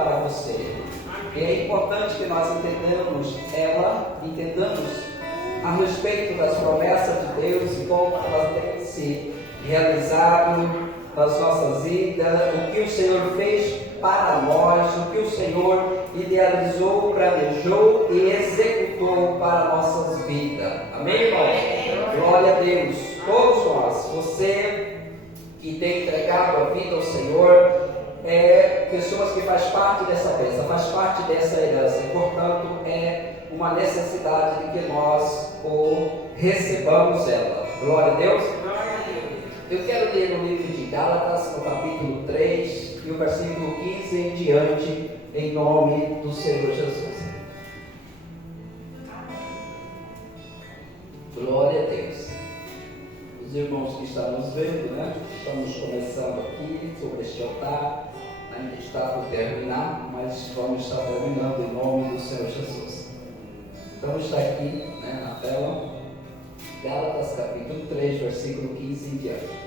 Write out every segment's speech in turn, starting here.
para você. E é importante que nós entendamos a respeito das promessas de Deus e como elas têm se realizado nas nossas vidas, o que o Senhor fez para nós, o que o Senhor idealizou, planejou e executou para nossas vidas. Amém, irmãos? Glória a Deus. Todos nós, você que tem entregado a vida ao Senhor, pessoas que faz parte dessa bênção, faz parte dessa herança, e, portanto, é uma necessidade de que nós recebamos ela. Glória a Deus. Eu quero ler no livro de Gálatas, no capítulo 3, e o versículo 15 em diante, em nome do Senhor Jesus. Glória a Deus. Os irmãos que estão nos vendo, né? Estamos começando aqui sobre este altar, ainda está por terminar, mas vamos estar terminando em nome do Senhor Jesus. Então está aqui, né, na tela, Gálatas capítulo 3, versículo 15 em diante.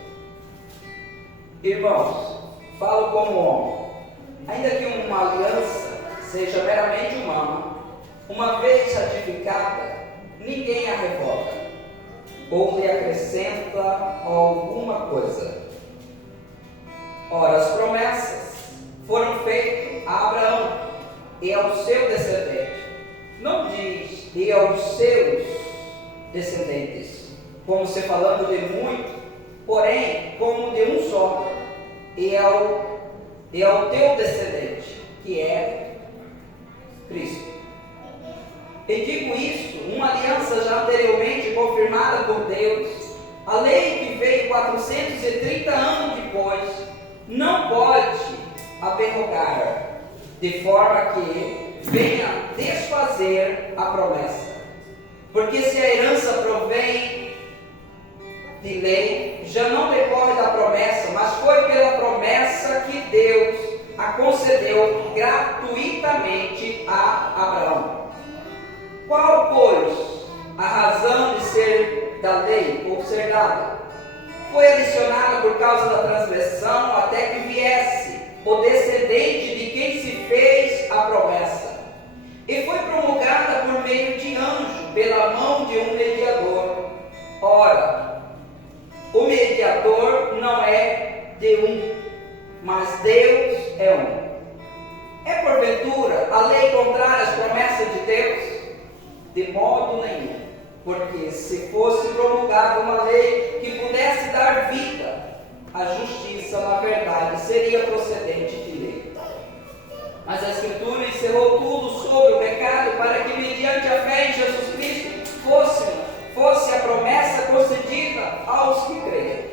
Irmãos, falo como homem, ainda que uma aliança seja meramente humana, uma vez ratificada, ninguém a revoga ou lhe acrescenta alguma coisa. Ora, as promessas foram feitas a Abraão e ao seu descendente. Não diz e aos seus descendentes, como se falando de muito, porém como de um só, e ao teu descendente, que é Cristo. E digo isso, uma aliança já anteriormente confirmada por Deus, a lei que veio 430 anos depois, não pode aberrogar, de forma que venha desfazer a promessa. Porque se a herança provém de lei, já não decorre da promessa, mas foi pela promessa que Deus a concedeu gratuitamente a Abraão. Qual, pois, a razão de ser da lei, ou ser dada? Foi adicionada por causa da transgressão, até que viesse o descendente de quem se fez a promessa. E foi promulgada por meio de anjo, pela mão de um mediador. Ora, o mediador não é de um, mas Deus é um. É porventura a lei contrária às promessas de Deus? De modo nenhum, porque se fosse promulgada uma lei que pudesse dar vida, a justiça, na verdade, seria procedente de lei. Mas a Escritura encerrou tudo sobre o pecado para que, mediante a fé em Jesus Cristo, fosse a promessa concedida aos que creem.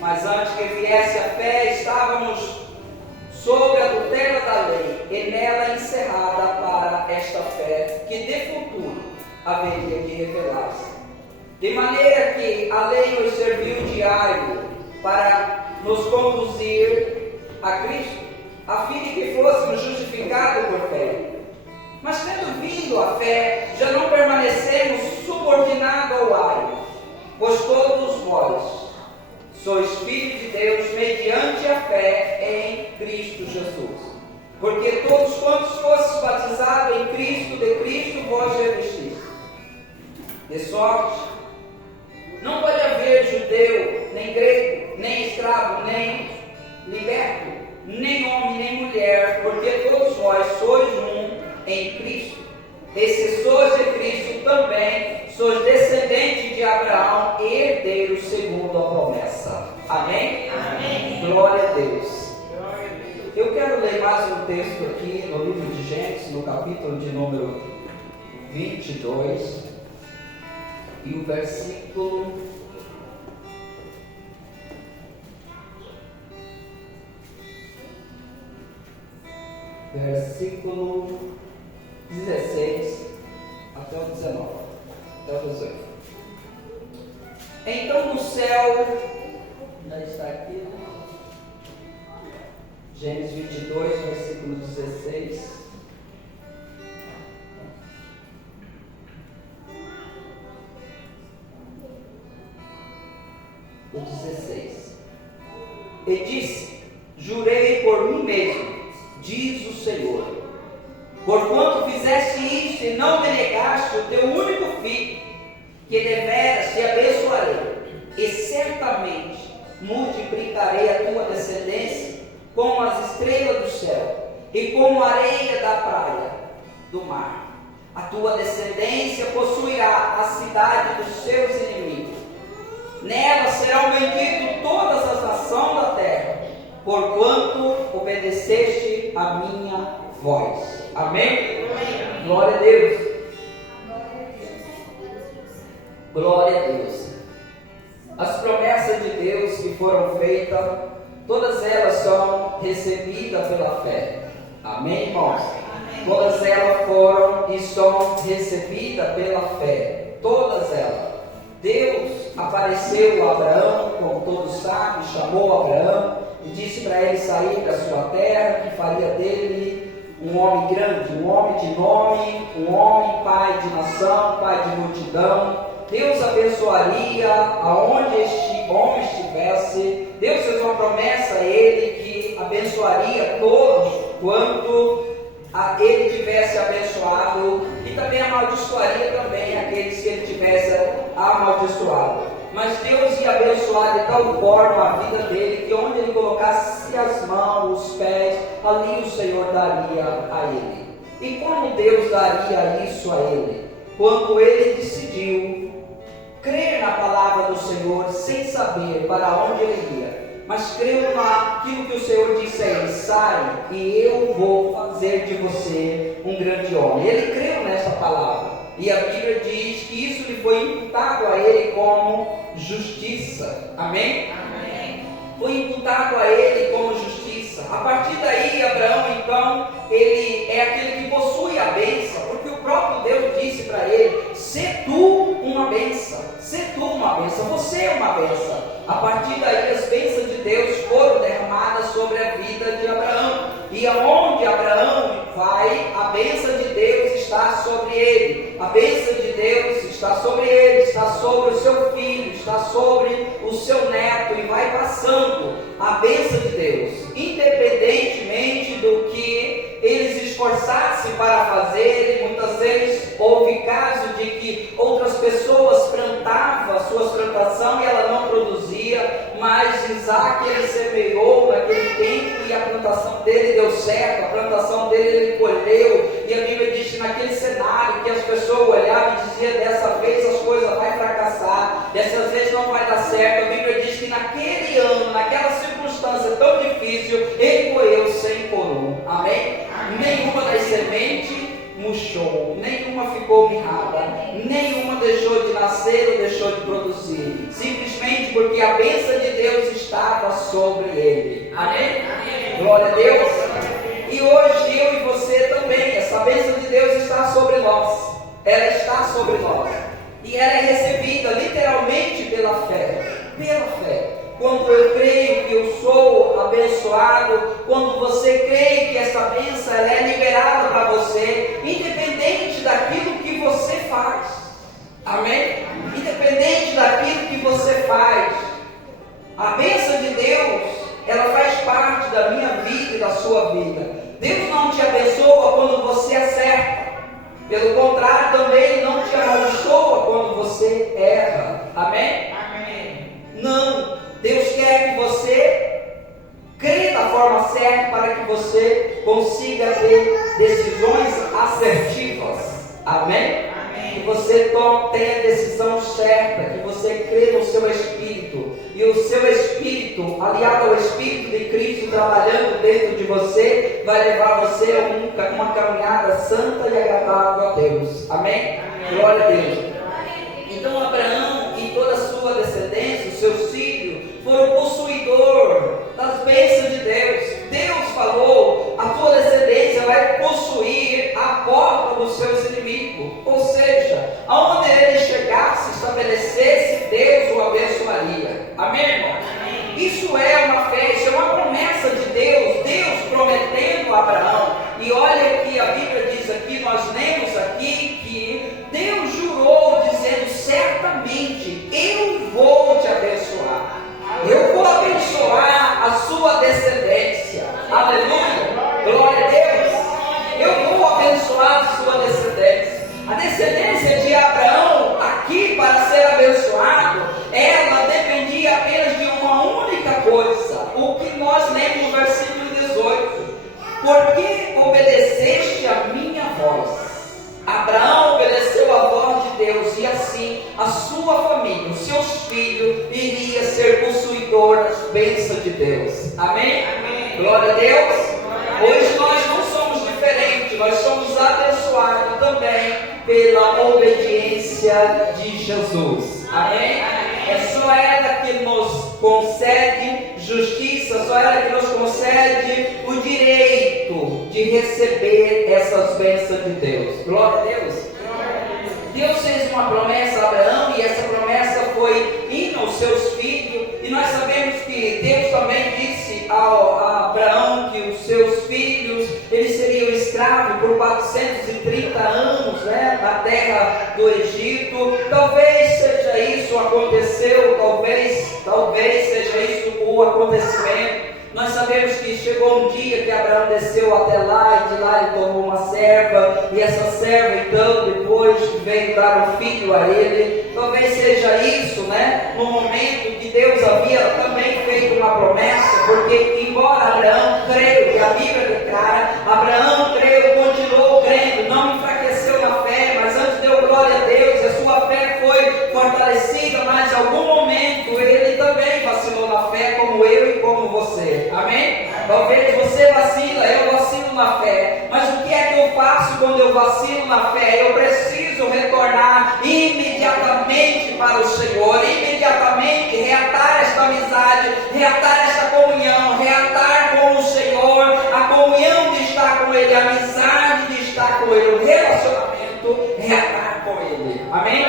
Mas antes que viesse a fé, estávamos sob a tutela da lei, e nela encerrada para esta fé, que de futuro haveria de revelar-se. De maneira que a lei nos serviu de aio para nos conduzir a Cristo, a fim de que fôssemos justificados por fé. Mas tendo vindo a fé, já não permanecemos subordinados ao aio, pois todos vós sois filhos de Deus mediante a fé em Cristo Jesus. Porque todos quantos fostes batizados em Cristo, de Cristo vós revestistes. De sorte, não pode haver judeu, nem grego, nem escravo, nem liberto, nem homem, nem mulher, porque todos vós sois um em Cristo. E se sois de Cristo, também sois descendentes de Abraão e herdeiros segundo a promessa. Amém? Amém. Glória a Deus. Eu quero ler mais um texto aqui no livro de Gênesis, no capítulo de número 22, e o versículo 16 até o 19, até o 18. Então no céu, já está aqui, né? Gênesis 22, versículo 16. O 16. E disse: jurei por mim mesmo, diz o o Senhor. Porquanto fizeste isto e não me negaste o teu único filho, que deveras te abençoarei, e certamente multiplicarei a tua descendência como as estrelas do céu e como a areia da praia do mar. A tua descendência possuirá a cidade dos seus inimigos. Nela serão benditas todas as nações da terra, porquanto obedeceste a minha voz. Amém? Amém. Glória a Deus. Glória a Deus. As promessas de Deus que foram feitas, todas elas são recebidas pela fé. Amém, irmãos? Amém. Todas elas foram e são recebidas pela fé. Todas elas. Deus apareceu a Abraão, como todos sabem, chamou Abraão e disse para ele sair da sua terra, que faria dele um homem grande, um homem de nome, um homem pai de nação, pai de multidão. Deus abençoaria aonde este homem estivesse. Deus fez uma promessa a ele que abençoaria todos quanto ele tivesse abençoado, e também amaldiçoaria também aqueles que ele tivesse amaldiçoado. Mas Deus ia abençoar de tal forma a vida dele, que onde ele colocasse as mãos, os pés, ali o Senhor daria a ele. E como Deus daria isso a ele? Quando ele decidiu crer na palavra do Senhor, sem saber para onde ele ia, mas creu naquilo que o Senhor disse a ele: sai e eu vou fazer de você um grande homem. Ele creu nessa palavra, e a Bíblia diz que isso lhe foi imputado a ele como justiça. Amém? Amém. Foi imputado a ele como justiça. A partir daí, Abraão, então, ele é aquele que possui a bênção, porque o próprio Deus disse para ele: sê tu uma bênção, sê tu uma bênção, você é uma bênção. A partir daí, as bênçãos de Deus foram derramadas sobre a vida de Abraão, e aonde Abraão vai, a bênção de Deus está sobre ele. A bênção de Deus está sobre ele, está sobre o seu filho, está sobre o seu neto, e vai passando a bênção de Deus, independentemente do que eles esforçassem para fazer. E muitas vezes houve caso de que outras pessoas plantavam as suas plantações e ela não produzia, mas Isaac ele semeou naquele tempo e a plantação dele deu certo, a plantação dele ele colheu, e a Bíblia diz que naquele cenário que as pessoas olhavam e diziam: dessa vez as coisas vão fracassar, dessa vez não vai dar certo. A Bíblia diz que naquele ano, naquela circunstância tão difícil, ele colheu 100 por 1. Amém? Amém. Nenhuma das sementes murchou, nenhuma ficou mirrada, nenhuma deixou de nascer ou deixou de produzir, simplesmente porque a bênção de Deus estava sobre ele. Amém? Amém. Glória a Deus. E hoje eu e você também, essa bênção de Deus está sobre nós. Ela está sobre nós, e ela é recebida literalmente pela fé. Pela fé. Quando eu creio que eu sou abençoado, quando você crê que essa bênção ela é liberada para você, independente daquilo que você faz. Amém? Independente daquilo que você faz, a bênção de Deus, ela faz parte da minha vida e da sua vida. Deus não te abençoa quando você acerta. Pelo contrário, também Ele não te abençoa quando você erra. Amém? Amém. Não. Deus quer que você crê da forma certa para que você consiga ter decisões assertivas. Amém? Amém. Que você tenha a decisão certa, que você crê no seu espírito, e o seu espírito, aliado ao espírito de Cristo trabalhando dentro de você, vai levar você a uma caminhada santa e agradável a Deus. Amém? Amém. Glória a Deus. Então Abraão e toda a sua descendência, os seus filhos, foram possuidor das bênçãos de Deus. Deus falou: a tua descendência vai possuir a porta dos seus inimigos. Ou seja, aonde ele chegasse, estabelecesse, Deus o abençoaria. Amém, irmão? Amém. Isso é uma fé, isso é uma promessa de Deus. Deus prometendo a Abraão. E olha que a Bíblia diz aqui, nós lemos aqui que Deus jurou dizendo: certamente eu vou te abençoar. Eu vou abençoar a sua descendência. Aleluia. Glória a Deus. Glória a Deus. Hoje nós não somos diferentes, nós somos abençoados também pela obediência de Jesus. Amém? É só ela que nos concede justiça, só ela que nos concede o direito de receber essas bênçãos de Deus. Glória a Deus. Deus fez uma promessa a Abraão e essa promessa foi indo aos seus filhos, e nós sabemos que Deus também disse a Abraão que os seus filhos eles seriam escravos por 430 anos, né, na terra do Egito. Talvez seja isso aconteceu, talvez seja isso o acontecimento. Nós sabemos que chegou um dia que Abraão desceu até lá, e de lá ele tomou uma serva, e essa serva então depois veio dar um filho a ele. Talvez seja isso, né? No momento que Deus havia também feito uma promessa, porque embora Abraão creu, e a Bíblia declara, Abraão creu, continuou crendo, não enfraqueceu na fé, mas antes deu glória a Deus, e a sua fé foi fortalecida, mas em algum momento ele também vacilou na fé, como eu e como você. Amém? Talvez você vacila, eu vacilo na fé, mas o que é que eu faço quando eu vacilo na fé? Eu preciso retornar imediatamente para o Senhor, imediatamente reatar esta amizade, reatar esta comunhão, reatar com o Senhor, a comunhão de estar com Ele, a amizade de estar com Ele, o relacionamento, reatar com Ele. Amém?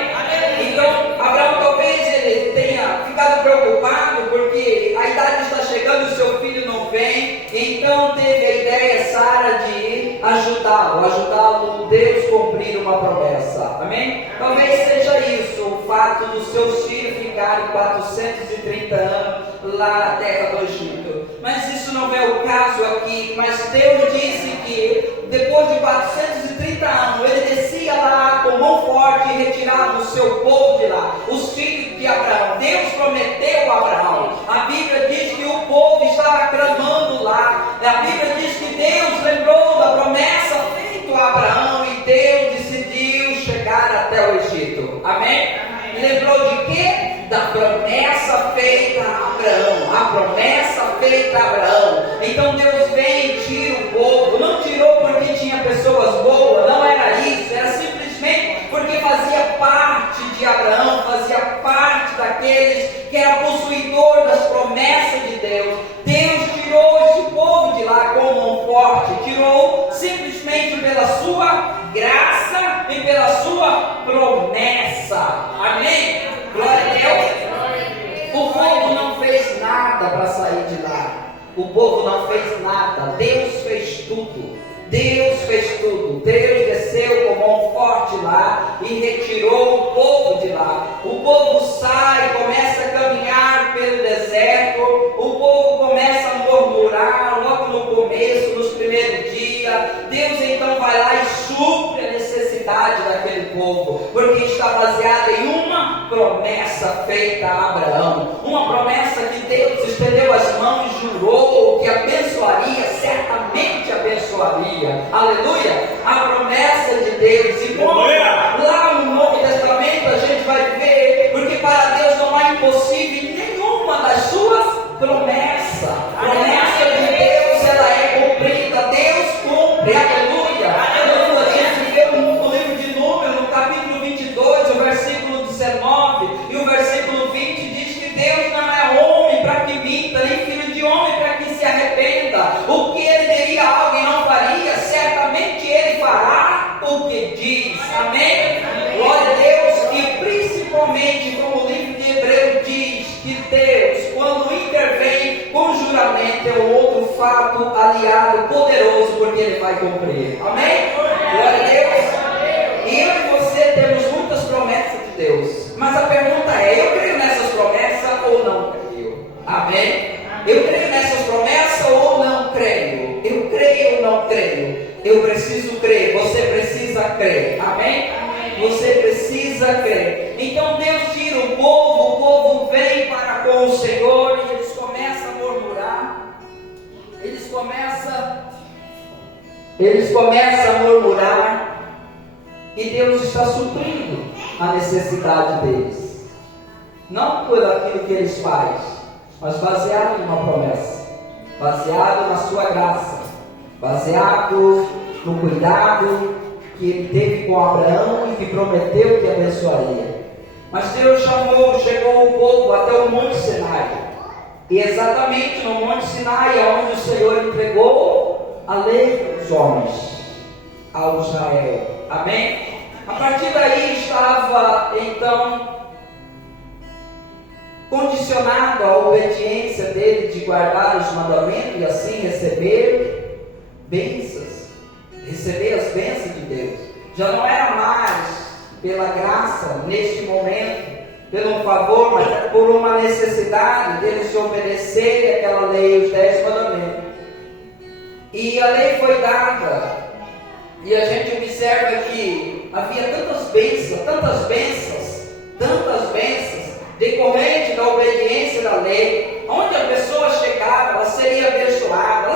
Então, Abraão talvez ele tenha ficado preocupado porque a idade está chegando e o seu filho não vem, então teve a ideia, Sara, de ajudá-lo, Deus cumprir uma promessa. Amém? Talvez seja isso, o fato dos seus filhos ficarem 430 anos lá na terra do Egito. Mas isso não é o caso aqui, mas Deus disse que depois de 430 anos, ele descia lá com mão forte e retirava o seu povo de lá, os filhos de Abraão. Deus prometeu a Abraão. A Bíblia diz que o povo estava clamando lá. A Bíblia diz que Deus lembrou da promessa feita a Abraão e Deus decidiu chegar até o Egito. Amém? Lembrou de quê? Da promessa feita a Abraão. A promessa feita a Abraão. Então Deus vem e tira o povo. Não tirou porque tinha pessoas boas, não era isso. Era simplesmente porque fazia parte de Abraão, fazia parte daqueles que era possuidor das promessas de Deus. Deus tirou esse povo de lá com mão forte. Tirou simplesmente pela sua graça e pela sua promessa. Amém? Glória a Deus. O povo não fez nada para sair de lá. O povo não fez nada. Deus fez tudo. Deus fez tudo. Deus desceu com mão forte lá e retirou o povo de lá. O povo sai, começa a caminhar pelo deserto. O povo começa a murmurar logo no começo, nos primeiros dias. Deus então vai lá e supre a necessidade daquele povo, porque está baseada em uma promessa feita a Abraão. Uma promessa que Deus estendeu as mãos e jurou que abençoaria, certamente abençoaria. Aleluia! A promessa de Deus. E como lá no Novo Testamento a gente vai ver, porque para Deus não há impossível em nenhuma das suas promessas. A promessa de Deus, ela é cumprida. Deus cumpre. Aleluia! Quando a gente vê no livro de Números, no capítulo 22, o versículo 19 e o versículo 20, diz que Deus não é homem para que minta, nem filho de homem para que se arrependa. O que ele diria a alguém não faria, certamente ele fará o que diz. Amém? Glória a Deus. E principalmente, como o livro de Hebreus diz, que Deus, quando intervém com juramento, é um outro fato aliado poderoso, porque ele vai cumprir. Amém? Glória a Deus. E eu e você temos muitas promessas de Deus, mas a pergunta é: eu creio nessas promessas ou não creio? Amém? Eu creio nessas promessas ou não creio? Eu creio ou não creio? Eu preciso crer, você precisa crer. Amém? Você precisa crer. Então Deus tira o povo vem para com o Senhor e eles começam a murmurar. Eles começam a murmurar e Deus está suprindo a necessidade deles. Não por aquilo que eles fazem, mas baseado em uma promessa. baseado na sua graça, baseado no cuidado que ele teve com Abraão e que prometeu que abençoaria. Mas Deus chegou o povo até o Monte Sinai. E exatamente no Monte Sinai é onde o Senhor entregou a lei dos homens ao Israel. Amém? A partir daí estava então condicionado à obediência dele de guardar os mandamentos e assim receber bênçãos, receber as bênçãos de Deus. Já não era mais pela graça neste momento, pelo favor, mas era por uma necessidade deles se obedecerem àquela lei, os 10 mandamentos. E a lei foi dada, e a gente observa que havia tantas bênçãos, decorrente da obediência da lei, onde a pessoa chegava, ela seria abençoada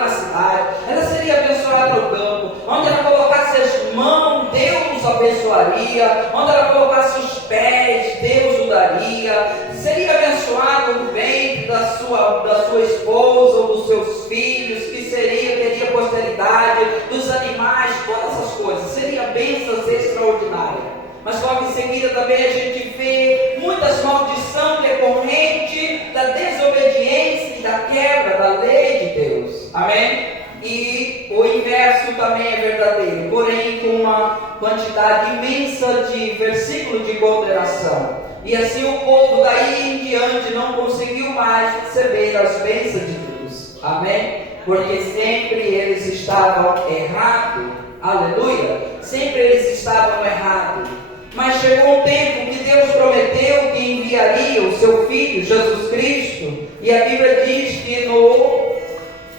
na cidade, ela seria abençoada no campo, onde ela colocasse as mãos, Deus abençoaria, onde ela colocasse os pés, Deus o daria, seria abençoado o ventre da sua esposa ou dos seus filhos, que teria posteridade, dos animais, todas as coisas, seria bênçãos extraordinárias. Mas logo em seguida também a gente vê muitas maldições decorrentes da desobediência e da quebra da lei de Deus. Amém? E o inverso também é verdadeiro, porém com uma quantidade imensa de versículos de condenação. E assim o povo daí em diante não conseguiu mais receber as bênçãos de Deus. Amém? Porque sempre eles estavam errados. Aleluia! Sempre eles estavam errados. Mas chegou um tempo que Deus prometeu que enviaria o seu Filho, Jesus Cristo. E a Bíblia diz que no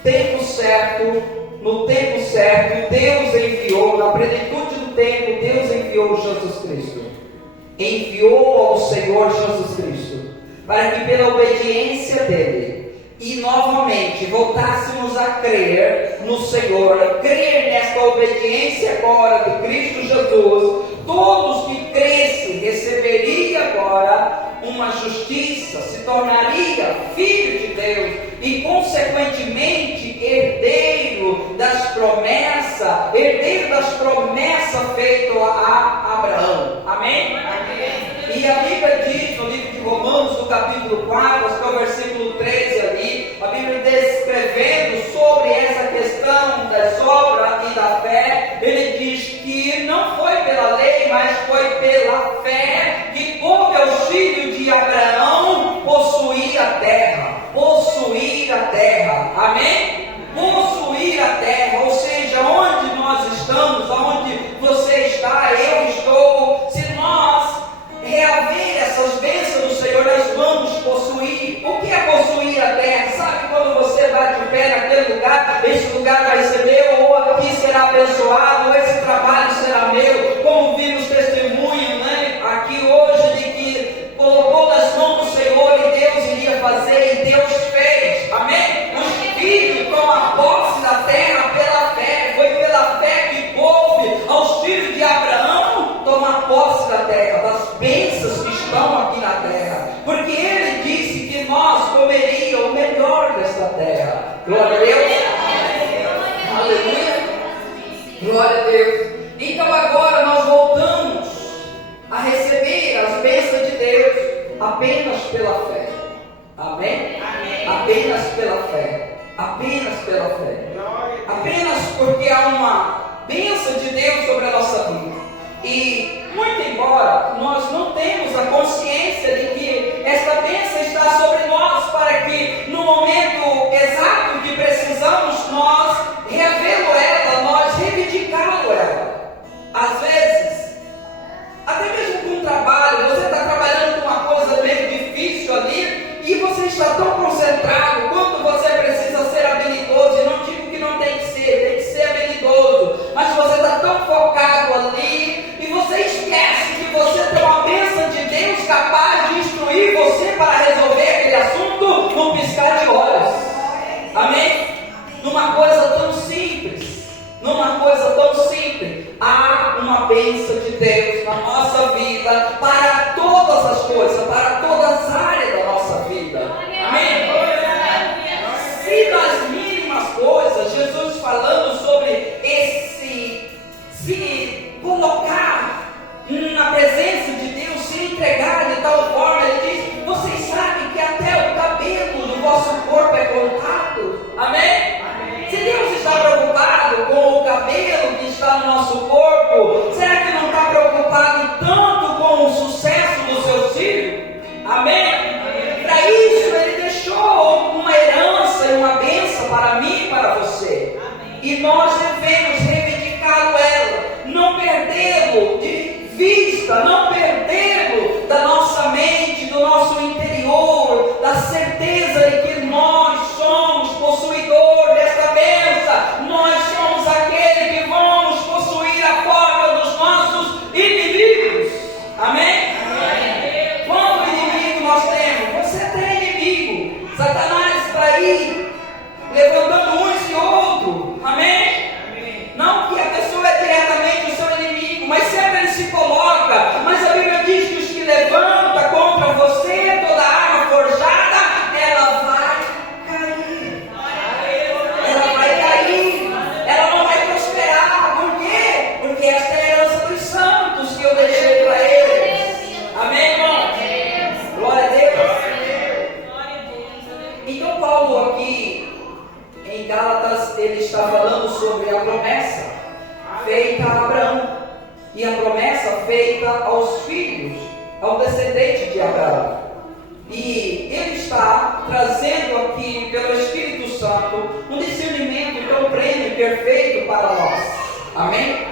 tempo certo, Deus enviou, na plenitude do tempo, Deus enviou Jesus Cristo. Enviou ao Senhor Jesus Cristo, para que pela obediência dele, e novamente voltássemos a crer no Senhor, a crer nesta obediência agora de Cristo Jesus, todos que crescem receberiam agora uma justiça, se tornaria filho de Deus e consequentemente herdeiro das promessas feitas a Abraão. Amém? E a Bíblia diz no livro de Romanos, no capítulo 4, acho que é o versículo 13 ali, a Bíblia descrevendo sobre essa questão das obras e da fé, ele diz que não foi pela lei, mas foi pela fé que coube aos filhos de Abraão possuir a terra. Amém? Possuir a terra, ou seja, onde nós estamos, onde você está, eu estou, se nós reaver essas bênçãos do Senhor, nós vamos possuir. O que é possuir a terra? Sabe quando você bate o pé naquele lugar, esse lugar vai ser meu, ou aqui será abençoado, ou esse trabalho será meu, como vimos testemunho, né? Aqui hoje, de que colocou nas mãos do Senhor e Deus iria fazer, e Deus fez. Amém? Os filhos tomam posse da terra pela fé. Foi pela fé que coube aos filhos de Abraão tomar posse da terra, das bênçãos que estão aqui na terra, porque ele disse que nós comeríamos o melhor desta terra. Glória a Deus. Aleluia. Glória a Deus. Então agora nós voltamos a receber as bênçãos de Deus apenas pela fé. Amém? Apenas pela fé. Apenas pela fé. Apenas porque há uma bênção de Deus sobre a nossa vida. E muito embora nós não temos a consciência de que esta bênção está sobre nós, para que no momento exato que precisamos nós reavê-lo ela, nós reivindicá-lo ela. Às vezes, até mesmo com o trabalho, você está trabalhando com uma coisa meio difícil ali, e você está tão concentrado quanto você precisa ser habilidoso. E não digo que não tem que ser habilidoso, mas você está tão focado ali, e você esquece que você tem uma bênção de Deus capaz de instruir você para resolver aquele assunto num piscar de olhos. Amém? Numa coisa tão simples, há uma bênção de Deus na nossa vida, para todas as coisas, para todas as áreas da nossa vida. Amém? feita a Abraão, e a promessa feita aos filhos, ao descendente de Abraão. E ele está trazendo aqui, pelo Espírito Santo, um discernimento tão pleno e perfeito para nós. Amém?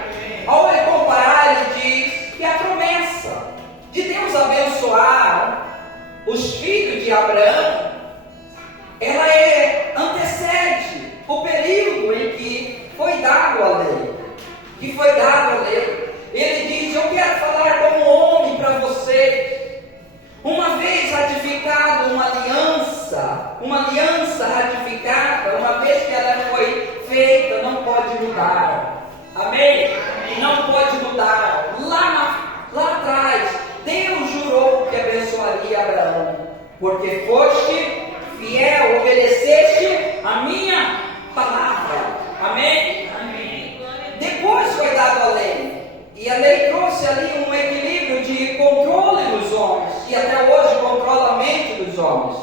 Ao ele comparar, ele diz que a promessa de Deus abençoar os filhos de Abraão, ela antecede o período em que foi dado a lei. Ele diz: eu quero falar como homem para vocês. Uma vez ratificada uma aliança ratificada, uma vez que ela foi feita, não pode mudar. Amém? Não pode mudar. Lá atrás, Deus jurou que abençoaria Abraão, porque foste fiel, obedeceste a minha palavra. Amém? Depois foi dada a lei, e a lei trouxe ali um equilíbrio de controle dos homens, e até hoje controla a mente dos homens.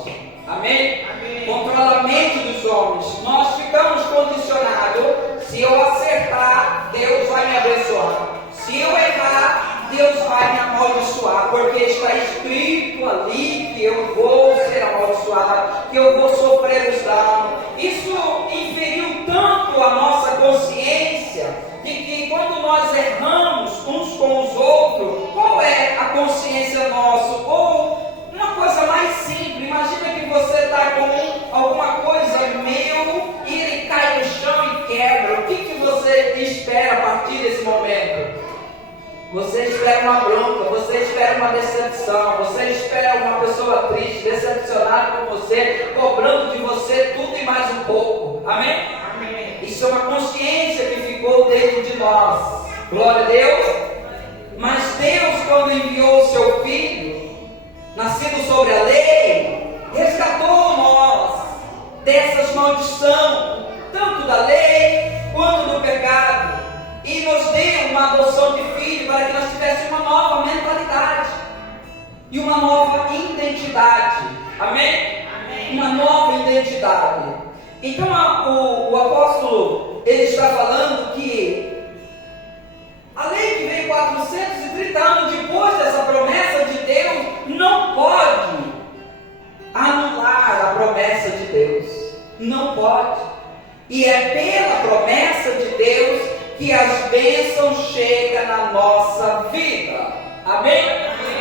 Amém? Controla a mente dos homens. Nós ficamos condicionados: se eu acertar, Deus vai me abençoar; se eu errar, Deus vai me amaldiçoar, porque está escrito ali que eu vou ser amaldiçoado, que eu vou sofrer os danos. Isso inferiu tanto a nossa consciência, de que quando nós erramos uns com os outros, qual é a consciência nossa? Ou uma coisa mais simples: imagina que você está com alguma coisa meu e ele cai no chão e quebra. O que você espera a partir desse momento? Você espera uma bronca, você espera uma decepção, você espera uma pessoa triste, decepcionada com você, cobrando de você tudo e mais um pouco. Amém? Isso é uma consciência que ficou dentro de nós. Glória a Deus. Mas Deus, quando enviou o seu Filho, nascido sobre a lei, resgatou nós dessas maldições, tanto da lei quanto do pecado, e nos deu uma adoção de filho para que nós tivéssemos uma nova mentalidade e uma nova identidade. Amém? Uma nova identidade. Então o apóstolo, ele está falando que a lei que veio 430 anos depois dessa promessa de Deus não pode anular a promessa de Deus. Não pode. E é pela promessa de Deus que as bênçãos chegam na nossa vida. Amém?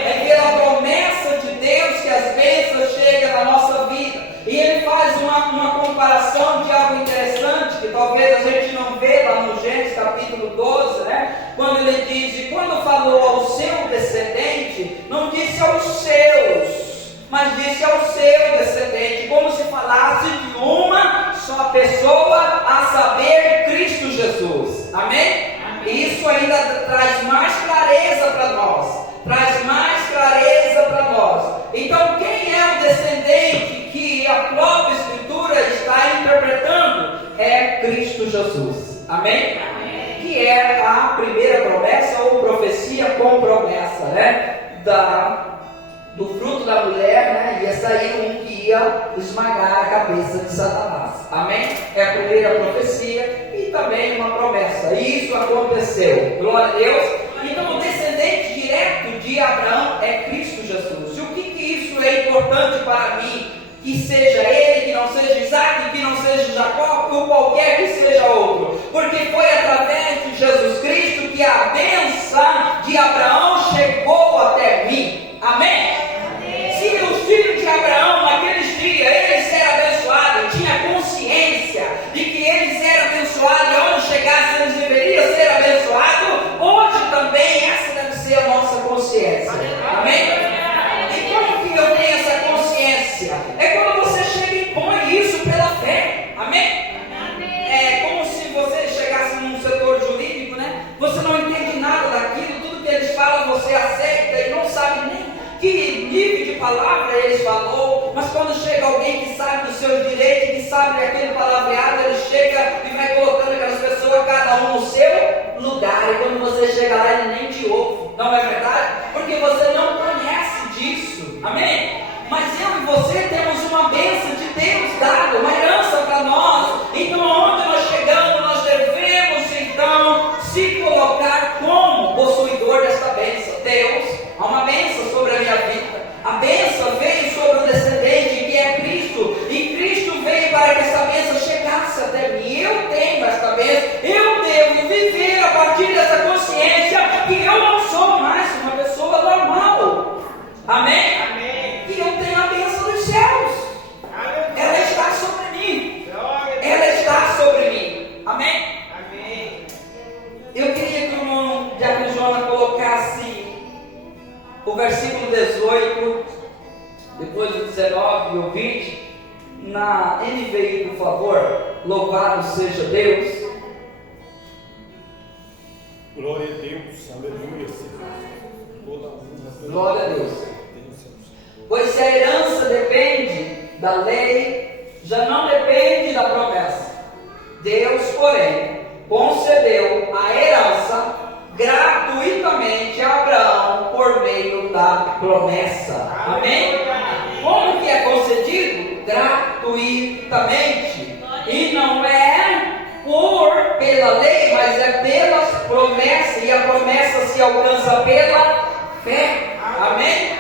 É pela promessa de Deus que as bênçãos chegam na nossa vida. E ele faz uma comparação de algo interessante, que talvez a gente não vê lá no Gênesis capítulo 12, né? Quando ele diz: e quando falou ao seu descendente, não disse aos seus, mas disse ao seu descendente, como se falasse de uma só pessoa, a saber, Cristo Jesus. Amém? E isso ainda traz mais clareza para nós. Então, quem é o descendente que a própria Escritura está interpretando? É Cristo Jesus. Amém? Que é a primeira promessa, ou profecia com promessa, né? Do fruto da mulher, né? Ia sair um que ia esmagar a cabeça de Satanás. Amém? É a primeira profecia e também uma promessa. E isso aconteceu. Glória a Deus. Então o descendente direto de Abraão é Cristo Jesus. E o que isso é importante para mim? Que seja ele, que não seja Isaac, que não seja Jacó, ou qualquer que seja outro. Porque foi através de Jesus Cristo que a bênção de Abraão chegou até mim. Amém? Se os filhos de Abraão, naqueles dias, eles eram abençoados, tinha consciência de que eles eram abençoados, e onde chegassem eles deveriam ser abençoados, hoje também essa deve ser a nossa consciência. Amém? E como que eu tenho essa consciência? É quando você chega e põe isso pela fé. Amém? É como se você chegasse num setor jurídico, né? Você não entende nada daquilo, tudo que eles falam você aceita e não sabe nem que nível de palavra eles falou, mas quando chega alguém que sabe do seu direito, que sabe aquele palavreado, ele chega e vai colocando aquelas pessoas, cada um no seu lugar, e quando você chega lá, ele nem te ouve. Não é verdade? Porque você não conhece disso. Amém? Mas eu e você temos uma bênção de Deus dada, uma herança para nós. Então, onde nós chegamos, nós devemos então se colocar partir dessa consciência que eu não sou mais uma pessoa normal. Amém? Amém. Que eu tenho a bênção dos céus. Ela está sobre mim. Ela está sobre mim. Amém? Amém. Eu queria que o irmão Diácono Jonas colocasse o versículo 18, depois do 19 e o 20, na NVI, por favor. Louvado seja Deus. Glória a Deus, aleluia, Senhor. Toda honra, Glória a Deus. Deus. Pois se a herança depende da lei, já não depende da promessa. Deus, porém, concedeu a herança gratuitamente a Abraão por meio da promessa. Amém? Como que é concedido? Gratuitamente. E não é pela lei, mas é pelas promessas. E a promessa se alcança pela fé. Amém?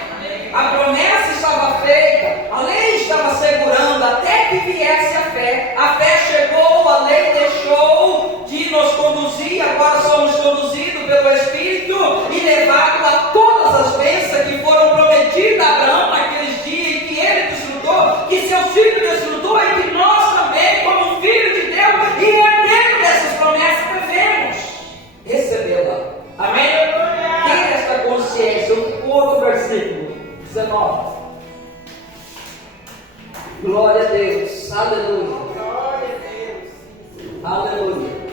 A promessa estava feita, a lei estava segurando até que viesse a fé. A fé chegou, a lei deixou de nos conduzir. Agora somos conduzidos pelo Espírito e levados a todas as bênçãos que foram prometidas a Abraão naqueles dias que ele desfrutou, que seus filhos desfrutou e que nós também, como filhos de Deus e herdeiros dessas promessas, devemos recebê-la. Amém? Tenha esta consciência. O outro versículo 19. Glória a Deus. Aleluia. Aleluia.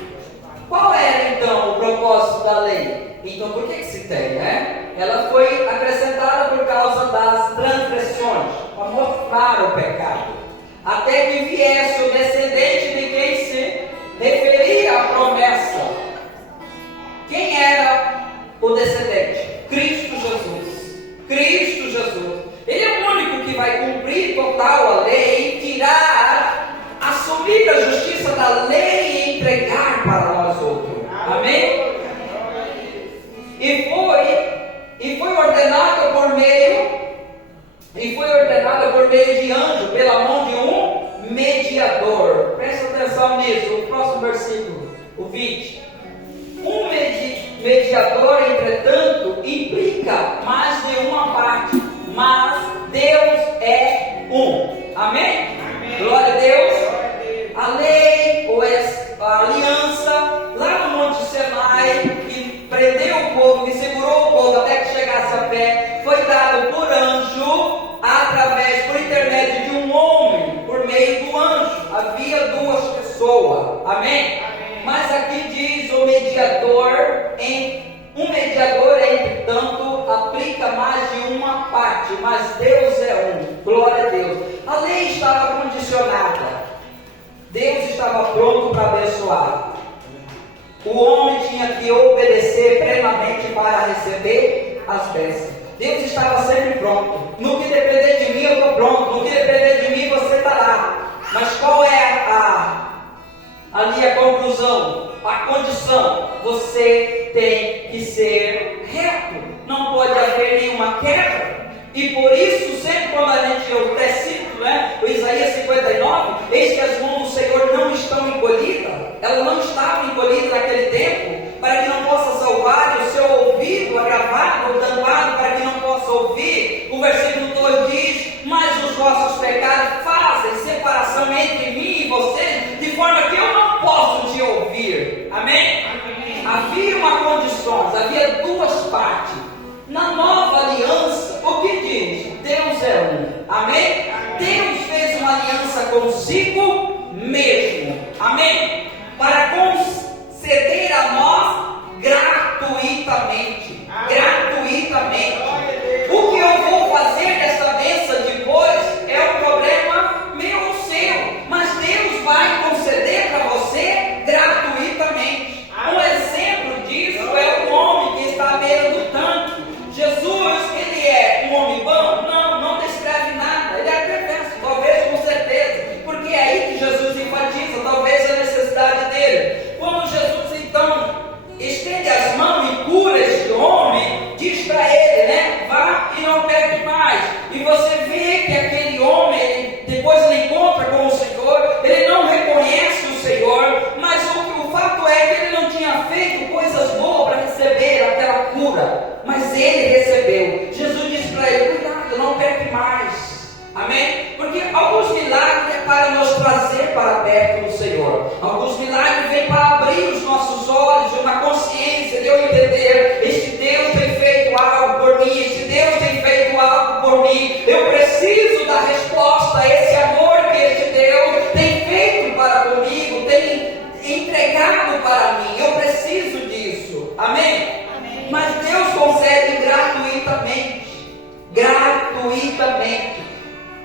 Qual era então o propósito da lei? Então por que se tem, né? Ela foi acrescentada por causa das transgressões, para mostrar o pecado, até que viesse o descendente de quem se referia à promessa. Quem era o descendente? Cristo Jesus. Cristo Jesus. Ele é o único que vai cumprir total a lei e tirar, assumir a justiça da lei e entregar para nós outros. Amém? E foi ordenada por meio de anjo, pela mão de um mediador. Presta atenção nisso, o próximo versículo, o 20. Um mediador, entretanto, implica mais de uma parte, mas Deus é um. Amém? Amém. Glória a Deus. A lei, ou a aliança, lá no Monte Sinai, que prendeu o povo, que segurou o povo até que chegasse a fé, foi dado por anjo, por intermédio de um homem, por meio do anjo. Havia duas pessoas. Amém? Mas aqui diz o mediador, um mediador, entretanto, aplica mais de uma parte, mas Deus é um. Glória a Deus. A lei estava condicionada. Deus estava pronto para abençoar. O homem tinha que obedecer plenamente para receber as bênçãos. Deus estava sempre pronto. No que depender de mim, eu estou pronto. No que depender de mim, você estará. Mas qual é ali a conclusão, a condição? Você tem que ser reto. Não pode haver nenhuma quebra. E por isso, sempre quando a gente, eu até cito, o Isaías 59, eis que as mãos do Senhor não estão encolhidas. Ela não estava encolhida naquele tempo, para que não possa salvar, e o seu ouvido agravado ou tampado, para que não possa ouvir. O versículo 2 diz: mas os vossos pecados fazem separação entre mim e vocês, de forma que eu não posso te ouvir. Amém? Amém. Havia uma condição, havia duas partes. Na nova aliança, o que diz? Deus é um. Amém? Deus fez uma aliança consigo mesmo. Amém? Para conceder a nós gratuitamente. Gratuitamente. O que eu vou fazer dessa bênção depois é um problema meu ou seu. Mas Deus vai conceder para você gratuitamente. Um exemplo disso é o homem que está à beira do tanque. Jesus, ele é um homem bom? Não descreve nada. Ele é perverso, talvez, com certeza. Porque é aí que Jesus enfatiza, talvez, a necessidade dele. Quando Jesus, então, estende as mãos e cura este homem, diz para ele, vá e não peque mais. E você vê que aquele homem, depois ele encontra com o Senhor, ele não reconhece o Senhor, mas o fato é que ele não tinha feito coisas mas ele recebeu. Jesus disse para ele: cuidado, não peque mais. Amém? Porque alguns milagres é para nos trazer para perto do Senhor. Alguns milagres vêm para abrir os nossos olhos, uma consciência de eu entender: este Deus tem feito algo por mim, este Deus tem feito algo por mim. Eu preciso da resposta a esse amor que este Deus tem feito para comigo, tem entregado para mim. Eu preciso disso. Amém? Amém. Mas Deus concede gratuitamente. Gratuitamente.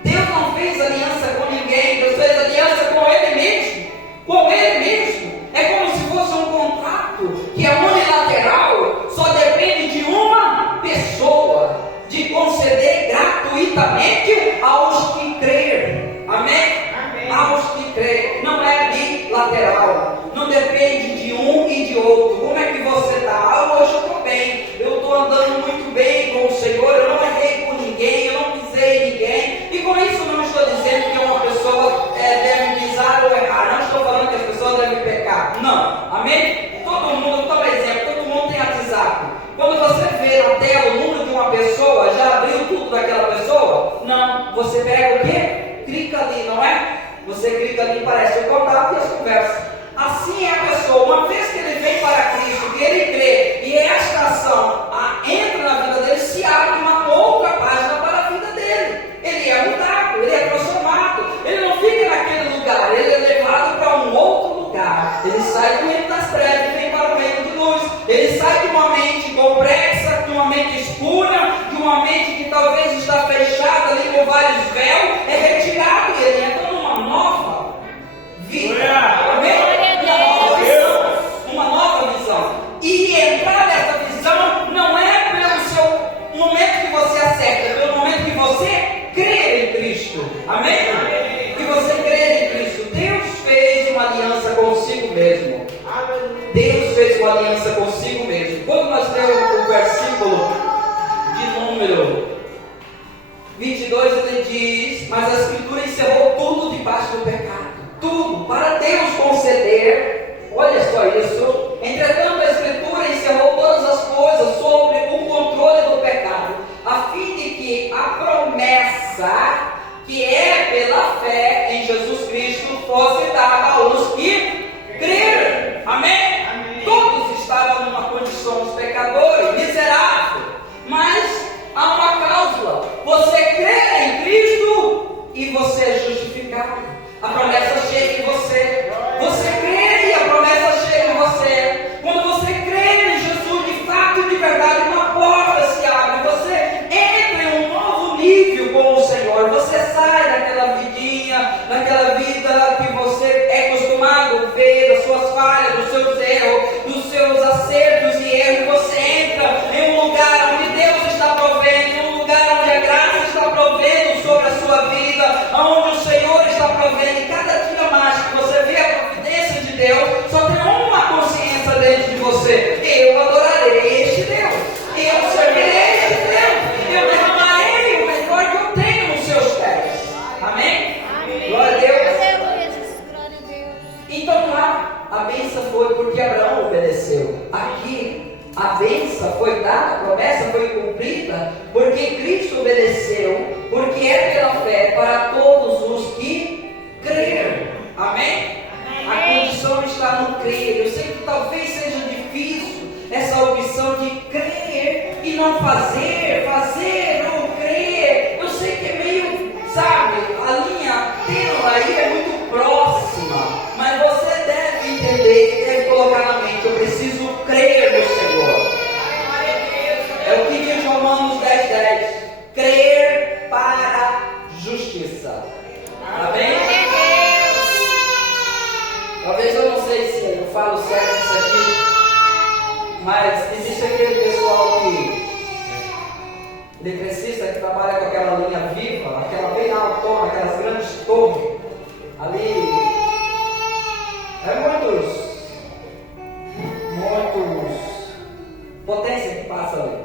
Deus não fez aliança com ninguém, Deus fez aliança com Ele mesmo. Com Ele mesmo. É como se fosse um contrato que é unilateral, só depende de uma pessoa, de conceder gratuitamente aos que crerem. Amém? Amém? Aos que crerem. Não é bilateral, não depende de um e de outro. Como é que você está? Hoje eu estou bem, eu estou andando muito bem com o Senhor, eu não errei com ninguém, eu não pisei em ninguém. E com isso não estou dizendo que uma pessoa deve pisar ou errar, não estou falando que as pessoas devem pecar, não. Amém? Todo mundo, por exemplo, todo mundo tem WhatsApp. Quando você vê na tela o número de uma pessoa, já abriu tudo daquela pessoa? Não. Você pega o quê? Clica ali, não é? Você clica ali, aparece o contato e as conversas. Assim é a pessoa, uma vez que ele vem para Cristo, que ele crê, e esta ação entra na vida dele, se abre uma outra página para a vida dele. Ele é mudado, ele é transformado, ele não fica naquele lugar, ele é levado para um outro lugar. Ele sai do meio das trevas e vem para o meio de luz. Ele sai de uma mente complexa, de uma mente escura, de uma mente que talvez está fechada ali com vários véus, é retirado e ele entra numa nova vida. Amém? Uma nova visão. E entrar nessa visão não é pelo seu momento que você acerta, é pelo momento que você crê em Cristo. Amém? Que você crê em Cristo. Deus fez uma aliança consigo mesmo. Deus fez uma aliança consigo mesmo. Quando nós lemos o versículo de número 22, ele diz: mas a Escritura encerrou tudo debaixo do pecado. Tudo, para Deus conceder, olha só isso. Entretanto, a Escritura encerrou todas as coisas sobre o controle do pecado, a fim de que a promessa que é pela fé em Jesus Cristo fosse dada aos que creram. Amém? Amém? Todos estavam numa condição de pecadores, miserável, mas há uma cláusula: você crê em Cristo e você é justificado. A promessa chega em você. Você crê e a promessa chega em você. Quando você crê em Jesus, de fato e de verdade, uma porta se abre. Você entra em um novo nível com o Senhor. Você sai daquela vidinha, daquela vida que você é acostumado a ver, das suas falhas, dos seus erros, dos seus acertos e erros. Você entra em um lugar onde Deus está provendo, em um lugar onde a graça está provendo sobre a sua vida, onde o Senhor está provendo. E cada dia mais que você vê a providência de Deus, só tem uma consciência dentro de você: eu adorarei este Deus, eu servirei este Deus, eu derramarei o melhor que eu tenho nos seus pés. Amém? Amém. Glória a Deus. Então lá a bênção foi porque Abraão obedeceu. Aqui a bênção foi dada, a promessa foi cumprida porque Cristo obedeceu, porque é pela fé para todos os que creram. Amém? Amém? A condição está no crer. Eu sei que talvez seja difícil essa opção de crer e não fazer, fazer ou crer. Eu sei que é meio, sabe, a linha tênue aí é muito próxima, mas você deve entender, deve colocar na mente: eu preciso crer no Senhor. É o que diz Romanos 10:10. Crer para justiça. Amém? Talvez eu não sei se eu falo certo isso aqui, mas existe aquele pessoal eletricista que trabalha com aquela linha viva, aquela bem altona, aquelas grandes torres. Ali é muitos potência que passa ali.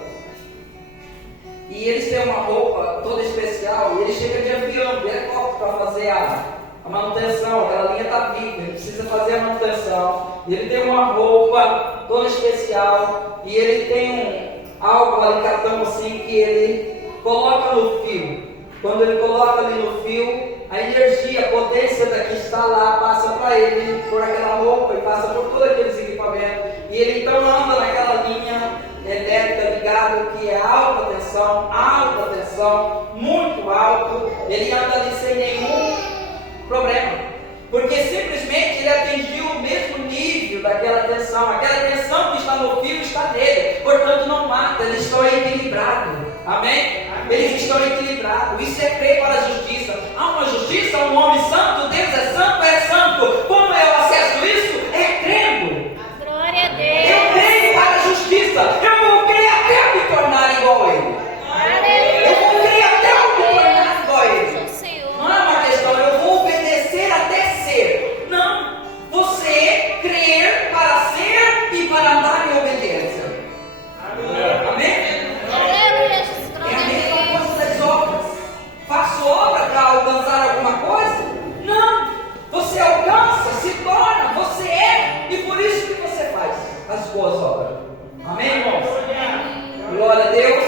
E eles têm uma roupa toda especial, e ele chega de avião, de helicóptero para fazer a manutenção. Aquela linha está viva, ele precisa fazer a manutenção. E ele tem uma roupa toda especial, e ele tem algo alicatão assim que ele coloca no fio. Quando ele coloca ali no fio, a energia, a potência que está lá passa para ele por aquela roupa e passa por todos aqueles equipamentos. E ele então anda naquela linha elétrica ligada que é alta tensão, muito alto. Ele anda ali sem nenhum problema, porque simplesmente ele atingiu o mesmo nível daquela tensão. Aquela tensão que está no fio está nele, portanto não mata, eles estão equilibrados. Amém? Eles estão equilibrados. Isso é crer para a justiça. Há uma justiça, um homem santo, Deus é santo. Como eu acesso isso? É crendo. Glória a Deus. Eu creio para a justiça. Eu vou crer até me tornar igual a ele. Eu vou crer até eu me tornar igual a ele. Não é uma questão, eu vou obedecer até ser. Não. Você crer para ser e para andar em obediência. Amém? É a mesma coisa das obras. Faço obra para alcançar alguma coisa? Não. Você alcança, se torna, você é, e por isso que você faz as boas obras. Amém, irmãos? Glória a Deus.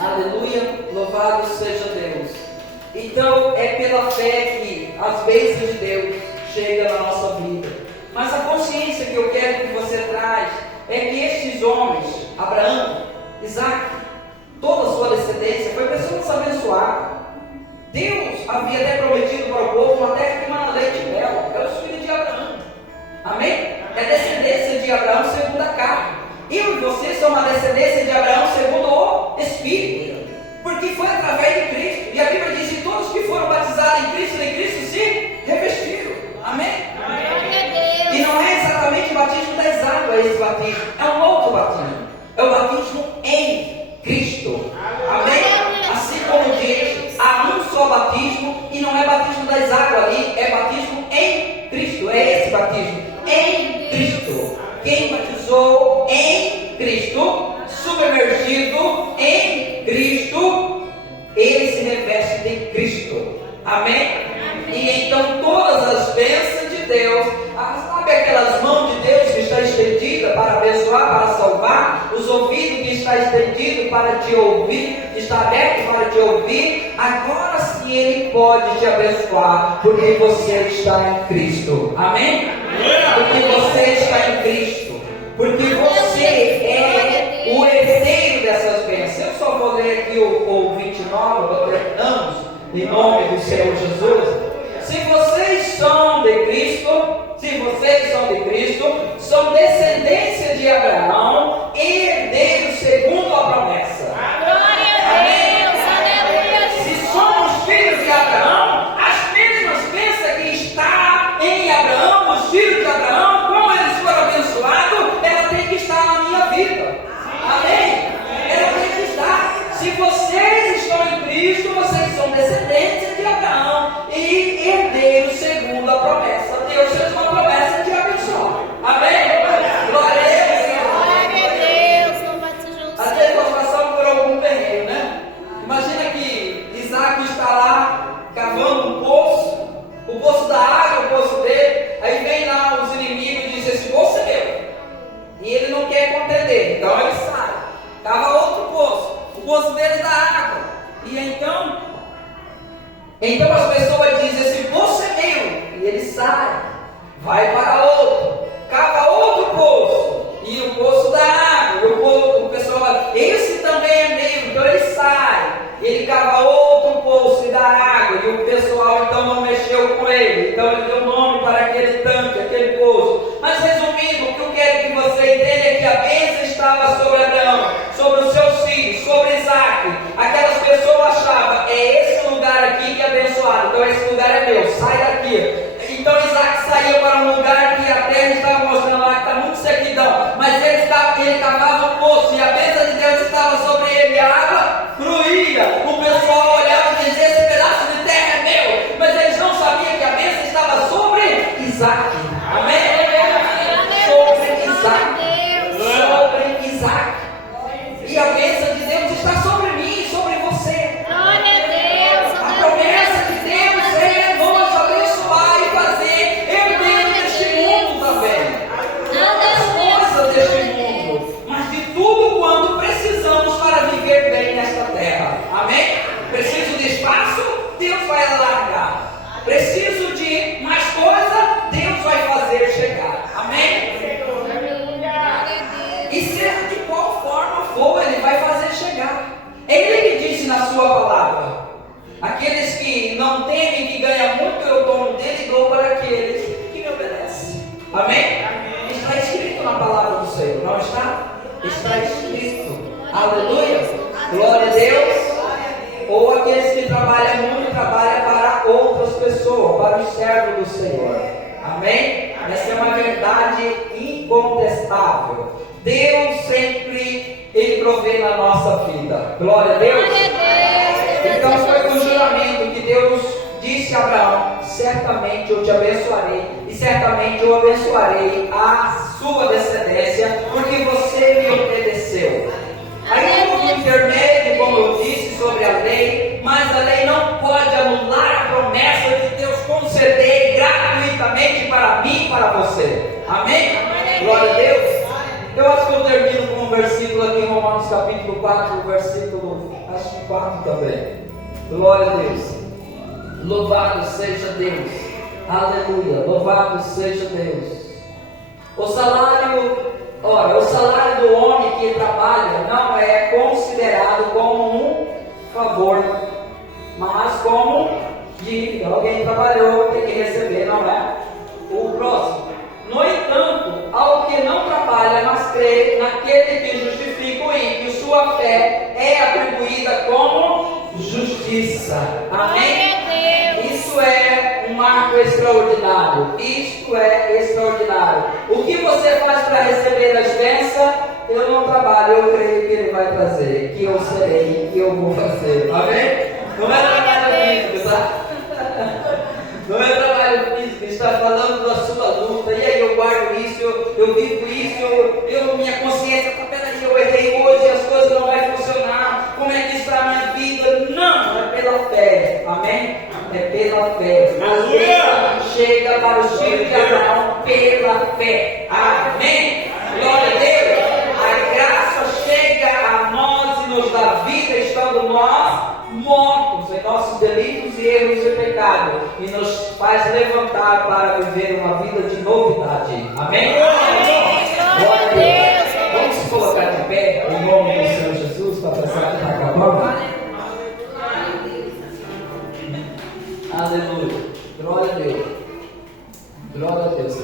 Aleluia. Louvado seja Deus. Então é pela fé que as bênçãos de Deus chegam na nossa vida. Mas a consciência que eu quero que você traz é que estes homens, Abraão, Isaac, toda a sua descendência, foi pessoas abençoadas. Deus havia até prometido para o povo uma terra que mana leite e mel. É os filhos de Abraão. Amém? É descendência de Abraão segundo a carne. Eu e você somos uma descendência de Abraão segundo o Espírito. Porque foi através de Cristo. E a Bíblia diz que todos que foram batizados em Cristo se revestiram. Amém? E não é exatamente o batismo das águas esse batismo. É um outro batismo. É o batismo em Cristo. Amém? Assim como diz, há um só batismo e não é batismo das águas ali, é batismo em Cristo. É esse batismo em Cristo. Quem batizou em Cristo, submergido em Cristo, ele se reveste de Cristo. Amém? E então todas as bênçãos de Deus, sabe aquelas mãos de Deus que está estendida para abençoar, para salvar, os ouvidos que está estendido para te ouvir, que está aberto para te ouvir, agora sim Ele pode te abençoar, porque você está em Cristo. Amém? Porque você está em Cristo, porque você é o herdeiro dessas bênçãos. Eu só vou ler aqui o 29, vou ler ambos, em nome do Senhor Jesus. Se vocês são de Cristo, são descendência de Abraão, herdeiros segundo a promessa. Glória a Deus, aleluia. Se somos filhos de Abraão, as mesmas bênçãos que está em Abraão, os filhos de Abraão, como eles foram abençoados, ela tem que estar na minha vida. Amém? Ela tem que estar. Se vocês estão em Cristo, vocês são descendentes de Abraão e herdeiros segundo a promessa. Deus fez uma promessa de abençoar. Amém? Glória a Deus, louvado seja o Senhor. Às vezes nós passamos por algum terreno, né? Imagina que Isaac está lá cavando um poço, o poço da água, o poço dele, aí vem lá os inimigos e dizem: esse poço é meu. E ele não quer contender, então ele sai, cava outro poço, o poço dele dá água. E então as pessoas dizem: esse poço é meu. E ele sai, vai para outro, cava outro poço, e o poço dá água. O pessoal fala: esse também é meu. Então ele sai, ele cava outro poço e dá água. E o pessoal então não mexeu com ele. Então ele deu nome para aquele tanque, aquele poço. Mas resumindo, o que eu quero que você entenda é que a bênção estava sobre Abraão, sobre os seus filhos, sobre Isaac. Aquelas pessoas achavam: é esse lugar aqui que é abençoado, então esse lugar é meu, sai daqui. Então Isaac saía para um lugar que a terra estava mostrando lá que está muito sequidão, mas ele cavava o poço e a bênção de Deus estava sobre ele, a água fluía. O pessoal olhava e dizia: esse pedaço de terra é meu, mas eles não sabiam que a bênção estava sobre Isaac. Amém? Sobre Isaac. Sobre Isaac. E a bênção de Deus está sobre mim e sobre você. Glória a Deus. A promessa de Deus é nos abençoar e fazer herdeiro deste mundo também. Não das coisas deste mundo, mas de Ele que disse na sua palavra: aqueles que não temem, que ganham muito, eu tomo dele e dou para aqueles que me obedecem. Amém? Está escrito na palavra do Senhor, não está? Está escrito. Aleluia. Glória a Deus. Ou aqueles que trabalham muito, trabalham para outras pessoas, para os servos do Senhor. Amém? Essa é uma verdade incontestável. Deus sempre Ele provê na nossa vida. Glória a Deus. Então foi um juramento que Deus disse a Abraão: certamente eu te abençoarei, e certamente eu abençoarei a sua descendência, porque você me obedeceu. Aí houve um intermédio, como eu disse, sobre a lei, mas a lei não pode anular a promessa de Deus conceder gratuitamente para mim e para você. Amém? Glória a Deus. Eu acho que eu termino com um versículo aqui em Romanos capítulo 4, versículo, acho que 4 também. Glória a Deus. Louvado seja Deus. Aleluia. Louvado seja Deus. O salário do homem que trabalha não é considerado como um favor, mas como dívida. Alguém trabalhou, tem que receber, não é? O próximo. No entanto, ao que não trabalha, mas crê naquele que justifica o ímpio, sua fé é atribuída como justiça. Amém? Isso é um marco extraordinário. Isto é extraordinário. O que você faz para receber as bênçãos? Eu não trabalho, eu creio que Ele vai trazer, que eu serei, que eu vou fazer. Amém? Não é trabalho físico, tá? Não é trabalho físico, está falando da sua luta. E aí eu guardo isso, eu vivo isso, minha consciência está, peraí, eu errei hoje, as coisas não vão funcionar. Como é que está a minha vida? Não, é pela fé. Amém? É pela fé. A vida chega para o filho de Abraão pela fé. Amém? Glória a Deus. A graça chega a nós e nos dá vida, estando nós mortos em nossos delitos e erros e pecados, e nos faz levantar para viver uma vida de novidade. Amém? Glória a Deus. Vamos se colocar de pé em nome do Senhor Jesus para pensar que está acabando. Aleluia. Glória a Deus. Glória a Deus.